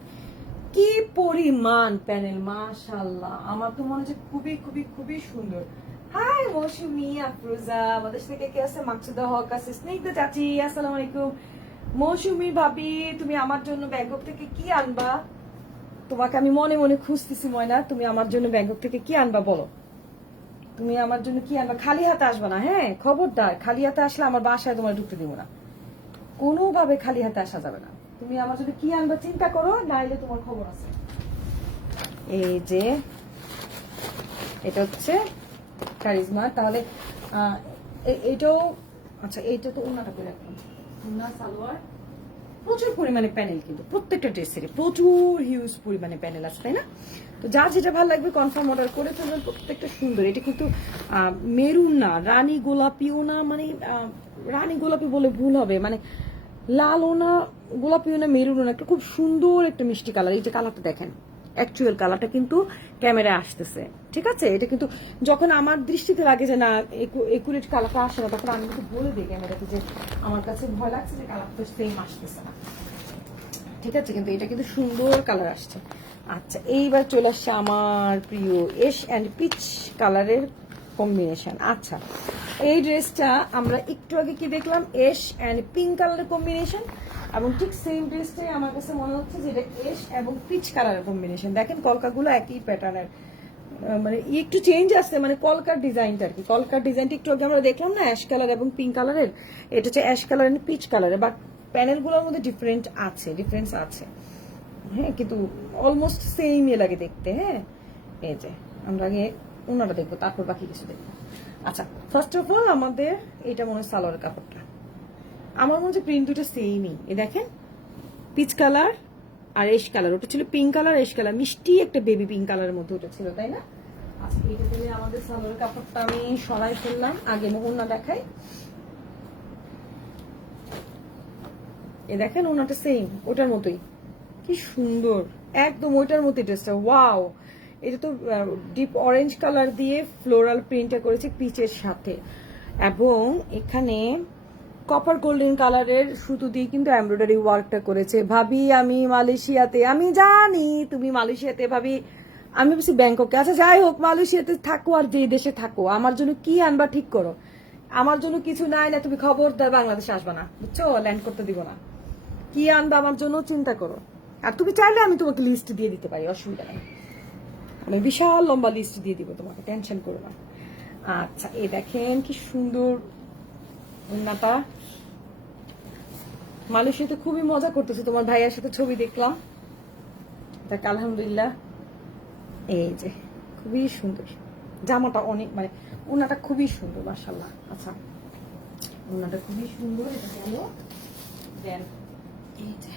কি পরিমাণ প্যানেল, মাশাআল্লাহ। আমার তো মনে হচ্ছে খুবই খুবই খুবই সুন্দর। হাই মৌসুমি, আফরোজা, আমাদের সাথে কে আছে? মাকসুদা হক আছে, স্নিগ্ধা চাচি, আসসালামু আলাইকুম। মৌসুমি ভাবি, তুমি আমার জন্য ব্যাংকক থেকে কি আনবা? তোমাকে আমি মনে মনে খুঁজতেছি ময়না, তুমি আমার জন্য ব্যাংকক থেকে কি আনবা বলো? তুমি আমার জন্য কি আনবা? খালি হাতে আসবা না, হ্যাঁ খবরদার। খালি হাতে আসলে আমার বাসায় তোমার ঢুকতে দিব না, কোনোভাবে খালি হাতে আসা যাবে না। তুমি আমার জন্য কি আনবা চিন্তা করো, নাইলে তোমার খবর আছে। এই যে এটা হচ্ছে কারিজমা। তাহলে এইটাও আচ্ছা, এইটা তো ওনাটা করে রাখলাম, ওনা সালোয়ার। প্রচুর পরিমাণে প্যানেল, কিন্তু প্রত্যেকটা ড্রেসের প্রচুর হিউজ পরিমাণে প্যানেল আছে, তাই না? তো যার যেটা ভালো লাগবে কনফার্ম অর্ডার করে ফেলবেন। প্রত্যেকটা সুন্দর। এটা কিন্তু মেরুন না, রানী গোলাপিও না, মানে রানী গোলাপি বলে ভুল হবে, মানে লালও না গোলাপিও না মেরুনও না, একটা খুব সুন্দর একটা মিষ্টি কালার। এই যে কালারটা দেখেন, অ্যাকচুয়াল কালারটা কিন্তু ক্যামেরায় আসতেছে। ঠিক আছে, এটা কিন্তু যখন আমার দৃষ্টিতে লাগে যে না একুরেট কালারটা আসে না, তখন আমি কিন্তু বলে দিই ক্যামেরাতে যে আমার কাছে ভয় লাগছে যে কালারটা সেম আসতেছে না। ঠিক আছে, কিন্তু এটা কিন্তু সুন্দর কালার আসছে। আচ্ছা, এইবার চলে আসছে আমার প্রিয় এশ অ্যান্ড পিচ কালারের কম্বিনেশন। আচ্ছা, এই ড্রেসটা আমরা একটু আগে কি দেখলাম, এশ অ্যান্ড পিঙ্ক কালারের কম্বিনেশন, এবং ঠিক সেম ড্রেসটাই আমার কাছে মনে হচ্ছে যে এটা এশ এবং পিচ কালারের কম্বিনেশন। দেখেন কলকাগুলো একই প্যাটার্নের, মানে একটু চেঞ্জ আসছে, মানে কলকার ডিজাইনটা আর কি। কলকার ডিজাইনটা একটু আগে আমরা দেখলাম না অ্যাশ কালার এবং পিঙ্ক কালারের, এটা হচ্ছে অ্যাশ কালার এন্ড পিচ কালারের, বাট প্যানেলগুলোর মধ্যে ডিফারেন্স আছে। হ্যাঁ, কিন্তু অলমোস্ট সেম লাগে দেখতে। হ্যাঁ, এই যে আমরা আগে ওনাটা দেখবো, তারপর বাকি কিছু দেখবো। আচ্ছা, ফার্স্ট অফ অল আমাদের এটা মনে হয় সালোয়ারের কাপড়টা, আমার মনে হচ্ছে প্রিন্ট দুটো সেমই। এ দেখেন পিচ কালার আর এশ কালার, ওটা ছিল পিঙ্ক কালার, এশ কালার, মিষ্টি একটা বেবি পিঙ্ক কালারের মধ্যে ওটা ছিল, তাই না? আচ্ছা, এটা দিলে আমাদের সালোয়ার কাপড়টা আমি সরাই ফেললাম, আগে ওড়না দেখাই। এ দেখেন ওড়নাটা সেম ওটার মতোই, কি সুন্দর, একদম ওইটার মতোই ড্রেসটা। ওয়াও, এটা তো ডিপ অরেঞ্জ কালার দিয়ে ফ্লোরাল প্রিন্টটা করেছে পিচের সাথে, এবং এখানে কপার গোল্ডেন কালারের সুতো দিয়ে কিন্তু এমব্রয়ডারি ওয়ার্কটা করেছে। ভাবি আমি মালয়েশিয়াতে, আমি জানি তুমি মালয়েশিয়াতে ভাবি, আমি বলছি ব্যাংককে, আচ্ছা যাই হোক, মালয়েশিয়াতে থাকো আর যে দেশে থাকো, আমার জন্য কি আনবা ঠিক করো, আমার জন্য কিছু নাই না, তুমি খবরদার বাংলাদেশে আসবা না, বুঝছো? ল্যান্ড করতে দিব না, কি আনবা আমার জন্য চিন্তা করো। আর তুমি চাইলে আমি তোমাকে লিস্ট দিয়ে দিতে পারি, অসুবিধা নেই, আমি বিশাল লম্বা লিস্ট দিয়ে দিব তোমাকে, টেনশন করো না। আচ্ছা, এই দেখেন কি সুন্দর ওড়নাটা। মালয়েশিয়াতে খুবই মজা করতেছে, তোমার ভাইয়ের সাথে ছবি দেখলাম, দেখ আলহামদুলিল্লাহ। এই যে খুবই সুন্দর জামাটা, অনেক মানে ওড়নাটা খুবই সুন্দর মাশাআল্লাহ। আচ্ছা, ওড়নাটা খুবই সুন্দর, এটা হলো দেন এই যে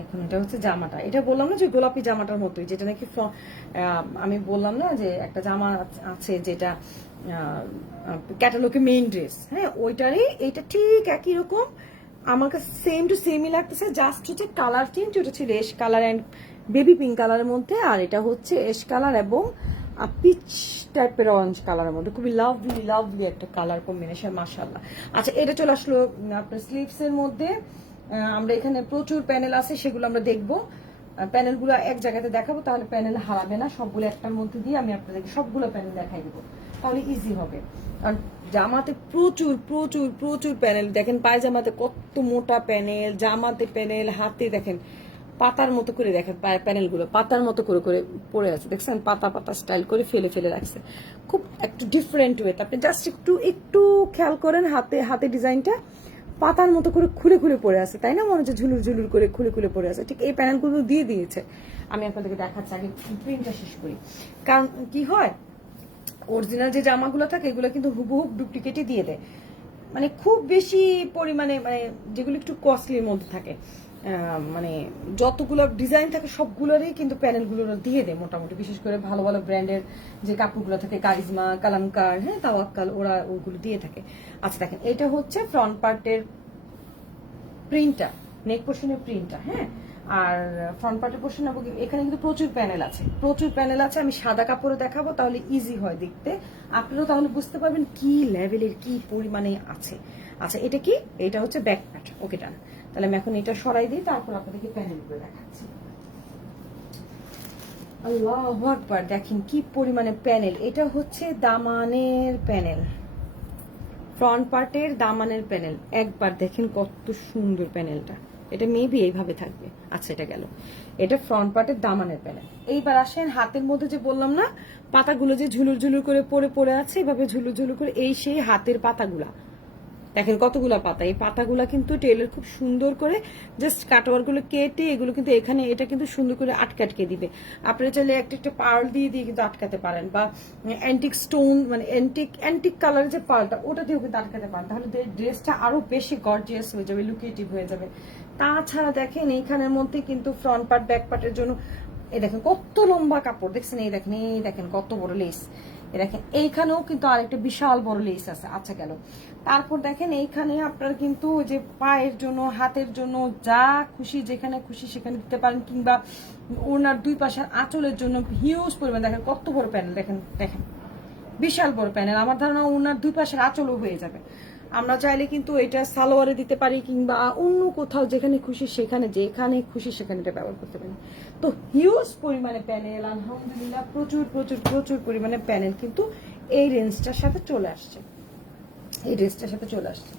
এখন এটা হচ্ছে জামাটা, এটা বললাম না যে গোলাপি জামাটার মতোই, যেটা নাকি আমি বললাম না যে একটা জামা আছে যেটা ক্যাটালগে মেইন ড্রেস, হ্যাঁ ওইটারই এইটা ঠিক একই রকম, আমার কাছে সেম টু সেমই লাগতেছে, জাস্ট হচ্ছে কালার চেঞ্জ, ওটা ছিল এশ কালার অ্যান্ড বেবি পিঙ্ক কালারের মধ্যে, আর এটা হচ্ছে এশ কালার এবং পিচ টাইপের অরেঞ্জ কালারের মধ্যে, খুবই লাভলি লাভলি একটা কালার কম্বিনেশন মাশাআল্লাহ। আচ্ছা, এটা চলে আসলো আপনার স্লিভস এর মধ্যে। আমরা এখানে প্রচুর প্যানেল আছে, সেগুলো আমরা দেখবো, প্যানেলগুলো এক জায়গাতে দেখাবো, তাহলে প্যানেল হারাবে না, সবগুলো একটার মধ্যে দিয়ে আমি আপনাদেরকে সবগুলো প্যানেল দেখাই দেবো, তাহলে ইজি হবে। কারণ জামাতে প্রচুর প্রচুর প্রচুর প্যানেল, দেখেন পায়জামাতে কত মোটা প্যানেল, জামাতে প্যানেল, হাতে দেখেন পাতার মতো করে, দেখেন প্যানেলগুলো পাতার মতো করে করে পড়ে আছে, দেখছেন পাতা পাতা স্টাইল করে ফেলে ফেলে রাখছে, খুব একটু ডিফারেন্ট ওয়েতে। আপনি জাস্ট একটু একটু খেয়াল করেন, হাতে হাতে ডিজাইনটা পাতার মতো করে খুলে খুলে পড়ে আছে, তাই না? মনে হচ্ছে ঝুলুর ঝুলুর করে খুলে খুলে পড়ে আছে, ঠিক এই প্যানেলগুলো দিয়ে দিয়েছে। আমি আপনাদেরকে দেখাচ্ছি, আগে প্রিন্টটা শেষ করি। কারণ কি হয়, অরিজিনাল যে জামাগুলো থাকে এগুলো কিন্তু হুবহুব ডুপ্লিকেটই দিয়ে দেয়, মানে খুব বেশি পরিমাণে, মানে যেগুলো একটু কস্টলির মধ্যে থাকে, মানে যতগুলো ডিজাইন থাকে সবগুলোরই কিন্তু প্যানেলগুলো দিয়ে দেয় মোটামুটি, বিশেষ করে ভালো ভালো ব্র্যান্ডের যে কাপড়গুলো থাকে, কারিজমা, কালামকার, হ্যাঁ তাওয়াক্কাল, ওরা ওগুলো দিয়ে থাকে। আচ্ছা দেখেন, এটা হচ্ছে ফ্রন্ট পার্টের প্রিন্টটা, নেক পোর্শনের প্রিন্টটা, হ্যাঁ, আর ফ্রন্ট পার্টের পোর্শন, এখানে কিন্তু প্রচুর প্যানেল আছে, প্রচুর প্যানেল আছে। আমি সাদা কাপড়ে দেখাবো, তাহলে ইজি হয় দেখতে, আপনারাও তাহলে বুঝতে পারবেন কি লেভেলের কি পরিমাণে আছে। আচ্ছা, এটা কি? এটা হচ্ছে ব্যাক পার্ট, ওকে ডান। তাহলে আমি এখন এটা সরাই দিই, তারপর আপনাদেরকে প্যানেলগুলো দেখাচ্ছি। আল্লাহু আকবার, দেখেন কি পরিমাণে প্যানেল, এটা হচ্ছে দামানের প্যানেল, ফ্রন্ট পার্টের দামানের প্যানেল, একবার দেখেন কত সুন্দর প্যানেলটা, এটা মেবি এইভাবে থাকবে। আচ্ছা, এটা গেল, এটা ফ্রন্ট পার্টের দামানের প্যানেল। এইবার আসেন হাতের মধ্যে, যে বললাম না পাতাগুলো যে ঝুলুর ঝুলুর করে পড়ে পড়ে আছে, এভাবে ঝুলুর ঝুলুর করে, এই সেই হাতের পাতাগুলা, দেখেন কতগুলা পাতা, এই পাতাগুলা কিন্তু টেলার খুব সুন্দর করে জাস্ট কাটওয়ার গুলো কেটে, এগুলো কিন্তু এখানে এটা কিন্তু সুন্দর করে আটকে দিবে। আপনারা চাইলে একটা একটা পার্ল দিয়ে দিয়ে কিন্তু আটকাতে পারেন, বা অ্যান্টিক স্টোন, মানে অ্যান্টিক কালারের যে পার্লটা, ওটা দিয়েও কিন্তু আটকাতে পারেন, তাহলে ড্রেসটা আরো বেশি গর্জিয়াস হয়ে যাবে, লুকেটিভ হয়ে যাবে। তাছাড়া দেখেন এইখানের মধ্যে কিন্তু ফ্রন্ট পার্ট ব্যাক পার্টের জন্য, এই দেখেন কত লম্বা কাপড়, দেখছেন? এই দেখেন কত বড় লেস, দেখেন এইখানেও কিন্তু আরেকটা বিশাল বড় লেস আছে। আচ্ছা গেল, তারপর দেখেন এইখানে আপনার কিন্তু যে পায়ের জন্য, হাতের জন্য, যা খুশি যেখানে খুশি সেখানে দিতে পারেন, কিংবা ওনার দুই পাশের আঁচলের জন্য হিউজ পরিমাণ, দেখেন কত বড় প্যানেল, দেখেন দেখেন বিশাল বড় প্যানেল। আমার ধারণা ওনার দুই পাশের আঁচলও হয়ে যাবে। আমরা চাইলে কিন্তু এটা সালোয়ারে দিতে পারি, কিংবা অন্য কোথাও যেখানে খুশি সেখানে, যেখানে খুশি সেখানে এটা ব্যবহার করতে পারি। তো হিউজ পরিমাণে প্যানেল, আলহামদুলিল্লাহ প্রচুর প্রচুর প্রচুর পরিমাণে প্যানেল কিন্তু এই রেঞ্জটার সাথে চলে আসছে, এই ড্রেসটার সাথে চলে আসছে।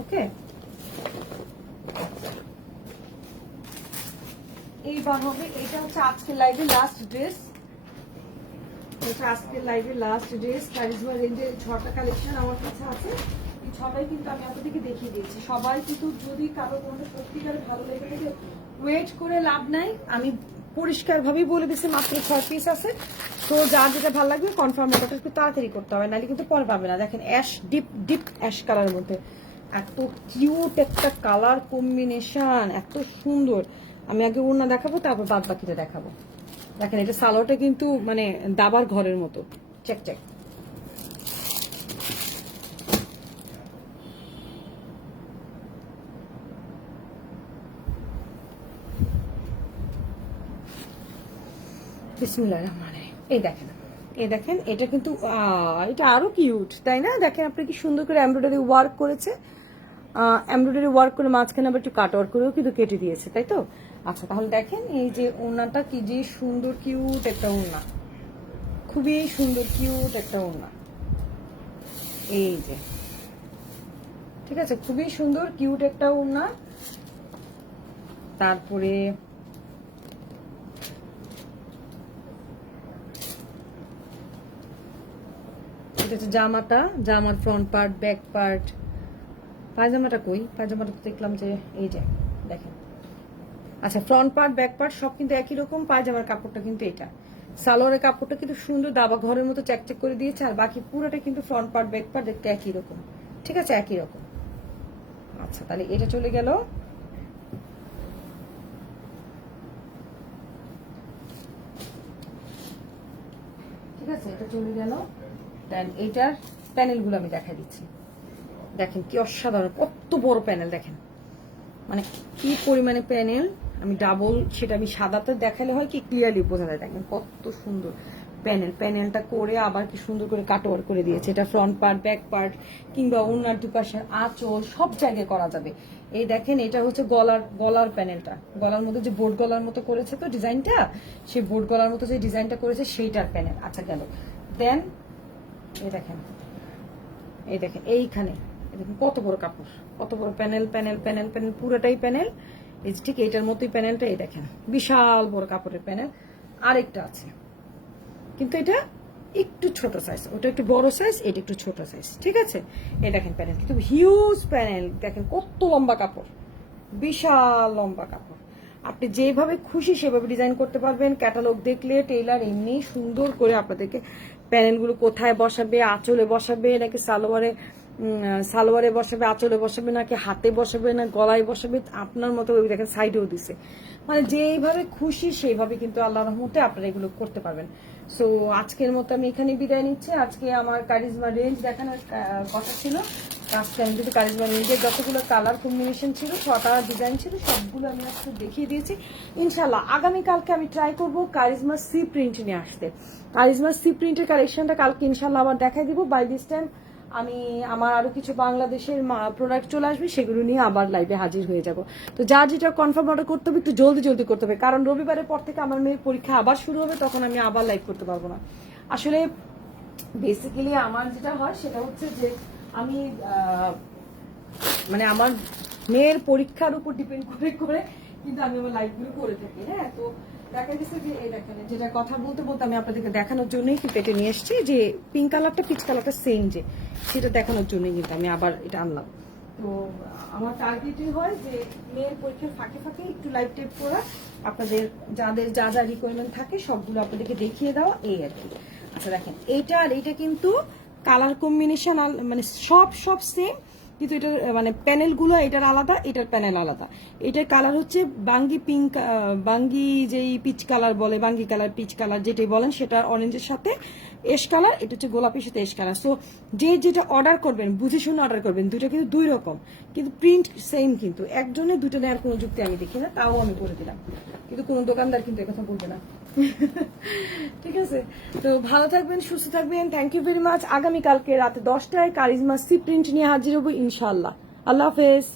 ওকে, এইবার হবে, এটা হচ্ছে আজকের লাইভে লাস্ট ড্রেস, এটা আজকের লাইভে লাস্ট ড্রেস। কারিজমা রেঞ্জের 6টা কালেকশন আমার কাছে আছে, এই 6টাই কিন্তু আমি আপনাদেরকে দেখিয়ে দিয়েছি। সবাই কিন্তু, যদি কারো কোনো সত্যিকারে ভালো লেগে থাকে, ওয়েট করে লাভ নাই, আমি পরিষ্কার ভাবেই বলে দিচ্ছে মাত্র 6 পিস আছে। তো যার যেটা ভালো লাগবে কনফার্ম অর্ডারটা একটু তাড়াতাড়ি করতে হবে, নাহলে কিন্তু পরে পাবে না। দেখেন অ্যাশ ডিপ ডিপ অ্যাশ কালারের মধ্যে এত কিউট একটা কালার কম্বিনেশন, এত সুন্দর। আমি আগে ওড়না দেখাবো, তারপর বাদ বাকিটা দেখাবো। দেখেন এটা সালোয়ারটা কিন্তু মানে দাবার ঘরের মতো, চেক চেক। বিসমিল্লাহির রহমানির রহিম। এই দেখেন, এই দেখেন, এটা কিন্তু এটা আরো কিউট, তাই না? দেখেন আপনি কি সুন্দর করে এমব্রয়ডারি ওয়ার্ক করেছে, এমব্রয়ডারি ওয়ার্ক করে মাঝখানে আবার একটু কাট ওয়ার্ক করেও কিন্তু কেটে দিয়েছে, তাই তো? আচ্ছা তাহলে দেখেন এই যে ওড়নাটা কি যে সুন্দর কিউট একটা ওড়না, খুবই সুন্দর কিউট একটা ওড়না। এই যে ঠিক আছে, খুবই সুন্দর কিউট একটা ওড়না। তারপরে এটা হচ্ছে জামাটা, জামার ফ্রন্ট পার্ট, ব্যাক পার্ট। পায়জামাটা কই? পায়জামাটা তো দেখলাম যে এই যে দেখেন। আচ্ছা ফ্রন্ট পার্ট ব্যাক পার্ট সব কিন্তু একই রকম। পায়জামার কাপড়টা কিন্তু এটা, সালোয়ারের কাপড়টা কিন্তু সুন্দর দাবা ঘরের মতো চ্যাকচ্যাক করে দিয়েছে, আর বাকি পুরোটা কিন্তু ফ্রন্ট পার্ট ব্যাক পার্ট দেখতে একই রকম, ঠিক আছে, একই রকম। আচ্ছা তাহলে এটা চলে গেল। ঠিক আছে, এটা চলে গেল। দেন এইটার প্যানেলগুলো আমি দেখা দিচ্ছি। দেখেন কি অসাধারণ, কত বড় প্যানেল দেখেন, মানে কি পরিমাণে প্যানেল। আমি ডাবল সেটা আমি সাদাতে দেখালে হয় কি ক্লিয়ারলি বোঝা যায়। দেখেন কত সুন্দর প্যানেল, প্যানেলটা করে আবার কি সুন্দর করে কাটওয়ার করে দিয়েছে। এটা ফ্রন্ট পার্ট ব্যাক পার্ট কিংবা ওনার দুপাশের আঁচল সব জায়গায় করা যাবে। এই দেখেন এটা হচ্ছে গলার প্যানেলটা, গলার মধ্যে যে বোর্ড গলার মতো করেছে তো ডিজাইনটা, সেই বোর্ড গলার মতো যে ডিজাইনটা করেছে সেইটার প্যানেল। আচ্ছা গেল। দেন এই দেখেন, এই দেখেন এইখানে দেখুন কত বড় কাপড়, কত বড় প্যানেল, প্যানেল প্যানেল প্যানেল পুরোটাই প্যানেল। এই যে ঠিক এইটার মতোই প্যানেলটা, এই দেখেন বিশাল বড় কাপড়ের প্যানেল। আরেকটা আছে কিন্তু এটা একটু ছোট সাইজ, ওটা একটু বড় সাইজ, এটা একটু ছোট সাইজ, ঠিক আছে। এই দেখেন প্যানেল কিন্তু হিউজ প্যানেল, দেখেন কত লম্বা কাপড়, বিশাল লম্বা কাপড়। আপনি যেভাবে খুশি সেভাবে ডিজাইন করতে পারবেন। ক্যাটালগ দেখলে টেইলার এমনি সুন্দর করে আপনাদেরকে প্যানেলগুলো কোথায় বসাবে, আঁচলে বসাবে নাকি সালোয়ারে বসাবে, আঁচলে বসাবে নাকি হাতে বসাবে না গলায় বসাবে, আপনার মতো দেখেন সাইডেও দিছে। মানে যেইভাবে খুশি সেইভাবে কিন্তু আল্লাহর রহমতে আপনারা এগুলো করতে পারবেন। সো আজকের মতো আমি এখানে বিদায় নিচ্ছি। আজকে আমার কারিজমা রেঞ্জ দেখানোর কথা ছিল, আজকে আমি যদি কারিজমা রেঞ্জের যতগুলো কালার কম্বিনেশন ছিল, 6টা ডিজাইন ছিল, সবগুলো আমি আজকে দেখিয়ে দিয়েছি। ইনশাল্লাহ আগামীকালকে আমি ট্রাই করব কারিজমা সি প্রিন্ট নিয়ে আসতে। কারিজমা সি প্রিন্টের কালেকশনটা কালকে ইনশাল্লাহ আবার দেখাই দিব। বাই দিস টাইম আমি আমার আরো কিছু বাংলাদেশের প্রোডাক্ট চলে আসবে, সেগুলো নিয়ে আবার লাইভে হাজির হয়ে যাব। তো যা যেটা কনফার্ম অর্ডার করতে হবে একটু জলদি জলদি করতে হবে, কারণ রবিবারের পর থেকে আমার মেয়ের পরীক্ষা আবার শুরু হবে, তখন আমি আবার লাইভ করতে পারবো না। আসলে বেসিক্যালি আমার যেটা হয় সেটা হচ্ছে যে আমি মানে আমার মেয়ের পরীক্ষার উপর ডিপেন্ড করে করে কিন্তু আমি আমার লাইভগুলো করে থাকি। হ্যাঁ, তো দেখা গেছে যে এই দেখেন যেটা কথা বলতে বলতে আমি আপনাদেরকে দেখানোর জন্যই কি পেটে নিয়ে এসেছি, যে পিঙ্ক কালারটা পিচ কালারটা সেম, যে সেটা দেখানোর জন্যই কিন্তু আমি আবার এটা আনলাম। তো আমার টার্গেটই হয় যে মেয়ের পরীক্ষার ফাঁকে ফাঁকে একটু লাইভ টেপ করা, আপনাদের যাদের যা যা রিকোয়ারমেন্ট থাকে সবগুলো আপনাদেরকে দেখিয়ে দেওয়া, এই আর কি। আচ্ছা দেখেন এইটা আর এইটা কিন্তু কালার কম্বিনেশন মানে সব সেম, কিন্তু এটার মানে প্যানেলগুলো এটার আলাদা, এটার প্যানেল আলাদা। এটার কালার হচ্ছে বাঙ্গি পিঙ্ক, বাঙ্গি যেই পিচ কালার বলে, বাঙ্গি কালার পিচ কালার যেটাই বলেন, সেটা অরেঞ্জের সাথে এশ কালার, এটা হচ্ছে গোলাপির সাথে এশ কালার। সো যে যেটা অর্ডার করবেন বুঝে শুনে অর্ডার করবেন, দুটো কিন্তু দুই রকম, কিন্তু প্রিন্ট সেম, কিন্তু একজনে দুটো নেওয়ার কোনো যুক্তি আমি দেখি না, তাও আমি করে দিলাম, কিন্তু কোনো দোকানদার কিন্তু একথা বলবে না। ঠিক আছে, তো ভালো থাকবেন, সুস্থ থাকবেন, থ্যাংক ইউ ভেরি মাচ। আগামীকালকে রাতে 10টায় কারিজমা সি প্রিন্ট নিয়ে হাজির হবো ইনশাআল্লাহ। আল্লাহ হাফেজ।